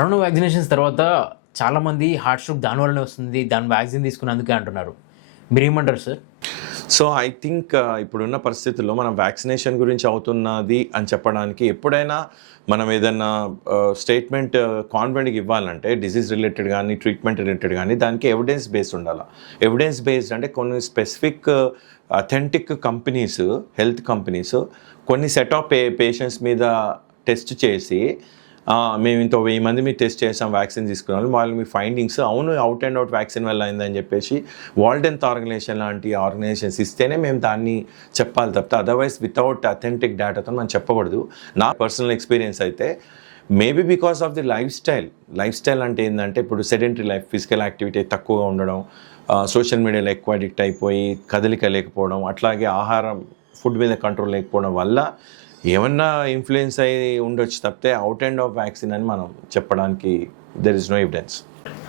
Corona vaccinations తర్వాత చాలామంది heart stroke దానివల్లనే వస్తుంది, దాని వ్యాక్సిన్ తీసుకున్నందుకే అంటున్నారు. మీరేమంటారు సార్? సో ఐ థింక్ ఇప్పుడున్న పరిస్థితుల్లో మనం వ్యాక్సినేషన్ గురించి అవుతున్నది అని చెప్పడానికి ఎప్పుడైనా మనం ఏదైనా స్టేట్మెంట్ కాన్ఫిడెంట్గా ఇవ్వాలంటే డిసీజ్ రిలేటెడ్ కానీ ట్రీట్మెంట్ రిలేటెడ్ కానీ దానికి ఎవిడెన్స్ బేస్డ్ ఉండాలి. ఎవిడెన్స్ బేస్డ్ అంటే కొన్ని specific authentic companies, health companies కొన్ని సెట్ ఆఫ్ పేషెంట్స్ మీద టెస్ట్ చేసి మేము ఇంత 1000 మంది మీరు టెస్ట్ చేసాం, వ్యాక్సిన్ తీసుకున్నాం, వాళ్ళు మీ ఫైండింగ్స్ అవును అవుట్ అండ్ అవుట్ వ్యాక్సిన్ వల్ల అయిందని చెప్పేసి వరల్డ్ హెల్త్ ఆర్గనైజేషన్ లాంటి ఆర్గనైజేషన్స్ ఇస్తేనే మేము దాన్ని చెప్పాలి తప్పితే అదర్వైజ్ వితౌట్ అథెంటిక్ డేటాతో మనం చెప్పకూడదు. నా పర్సనల్ ఎక్స్పీరియన్స్ అయితే maybe because of the life style అంటే ఏంటంటే ఇప్పుడు సెడెంటరీ లైఫ్, ఫిజికల్ యాక్టివిటీ తక్కువగా ఉండడం, సోషల్ మీడియాలో ఎక్కువ అడిక్ట్ అయిపోయి కదలిక లేకపోవడం, అట్లాగే ఆహారం ఫుడ్ మీద కంట్రోల్ లేకపోవడం వల్ల ఏమన్నా ఇన్ఫ్లుయెన్స్ అయ్యి ఉండొచ్చు తప్పితే అవుట్ అండ్ ఆఫ్ వ్యాక్సిన్ అని మనం చెప్పడానికి దెర్ ఇస్ నో ఎవిడెన్స్.